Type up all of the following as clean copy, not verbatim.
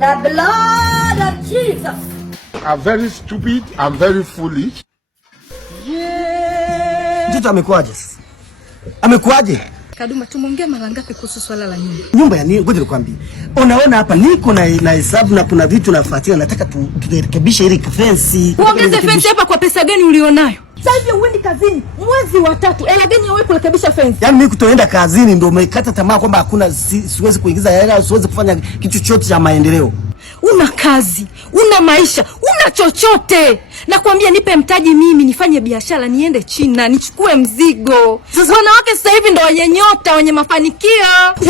The blood of Jesus. I'm very stupid, I'm very foolish. Yeah. Mtoto amekuaje sasa? Amekuaje? Kaduma, tumeongea mara ngapi kuhusu swala la nyumba? Nyumba ya nini? Ngoja nikwambie. Unaona hapa niko na hesabu na kuna vitu nafuatilia, nataka turekebishe ile fence. Uongeze fence hapa kwa pesa gani ulionayo? Sasa hivi uendi kazini mwezi wa 3. Hela gani wewe kurekebisha fence? Yaani mimi kutoenda kazini ndio umekata tamaa kwamba hakuna siwezi kuingiza hela, siwezi kufanya kitu chochote cha maendeleo. Una kazi, una maisha, una chochote. Nakwambia nipe mtaji mimi nifanye biashara, niende China, nichukue mzigo. Wanawake sasa hivi ndio wenye nyota, wenye mafanikio.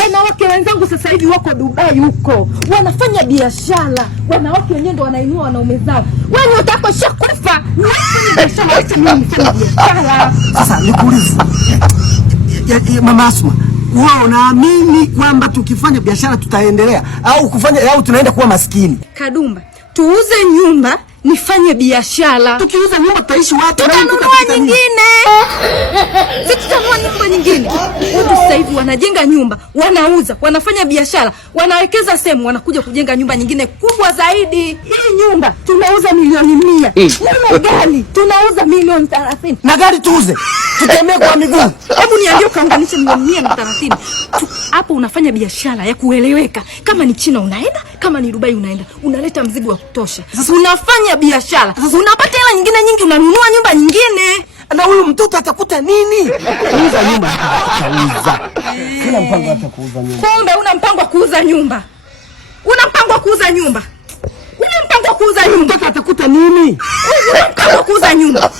Wanawake wenzangu sasa hivi wako Dubai huko. Wanafanya biashara. Wanawake wenyewe ndio wanainua wanaume zao. Wewe utako shakufa. Nifanye biashara, acha mimi nifanye biashara. Sasa nikuulize. Mama Asma, wao naamini kwamba tukifanya biashara tutaendelea au tunaenda kuwa maskini? Kadumba, tuuze nyumba nifanye biashara. Tukiuza nyumba tutaishi wapi? Tutanunua nyingine. Tutanunua nyumba nyingine. Watu sasa hivi wanajenga nyumba, wanauza, wanafanya biashara, wanawekeza sehemu, wanakuja kujenga nyumba nyingine kubwa zaidi. Hii nyumba tunauza milioni 100. Na gari tunauza milioni 30. Na gari tuuze. Tutembee kwa miguu. Hebu niambie kaunganisha milioni 100 na 30. Hapo unafanya biashara ya kueleweka. Kama ni China unaenda, kama ni Dubai unaenda. Unaleta mzigo wa kutosha. Sasa unafanya biashara. Sasa unapata hela nyingine nyingi, unanunua nyumba nyingine. Na huyu mtoto atakuta nini? Kuuza nyumba atauza. Kuna mpango hata kuuza nyumba. Kumbe una mpango wa kuuza nyumba. Una mpango wa kuuza nyumba. Una mpango wa kuuza nyumba. Mtoto atakuta nini? Una mpango wa kuuza nyumba.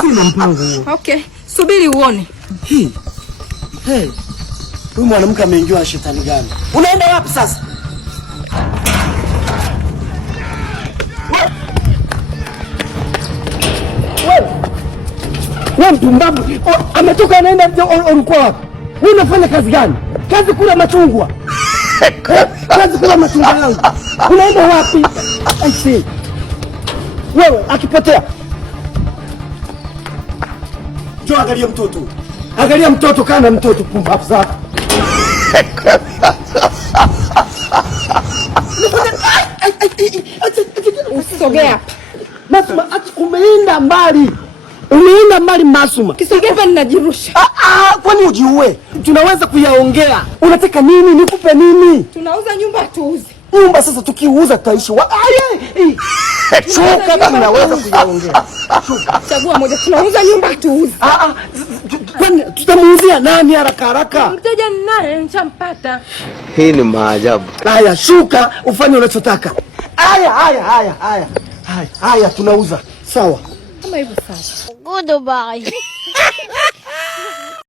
Sina mpango huo. Okay, subiri uone. Hey. Huyu mwanamke ameingiwa na shetani gani? Unaenda wapi sasa? Wewe mpumbavu, ametoka anaenda ulikuwa wapi? Wewe unafanya kazi gani? Kazi kula machungwa. Kazi kula machungwa yangu. Unaenda wapi? I see. Wewe akipotea. Njoo angalia mtoto. Angalia mtoto, kana mtoto pumbavu sana. Usogea. Masuma, umeenda mbali. Umeenda mbali Masuma. Kisogea hapa ninajirusha. Kwani ujiue? Tunaweza kuyaongea. Unataka nini? Nikupe nini? Tunauza nyumba tuuze. Nyumba sasa tukiuza tutaishi Shuka kama naweza kuyaongea. Chagua moja, tunauza nyumba tuuze. Kwani tutamuuzia nani haraka? Mteja ninaye nishampata. Hii ni maajabu. Haya, shuka ufanye unachotaka. Haya tunauza. Sawa. Kama hivyo sasa. Goodbye.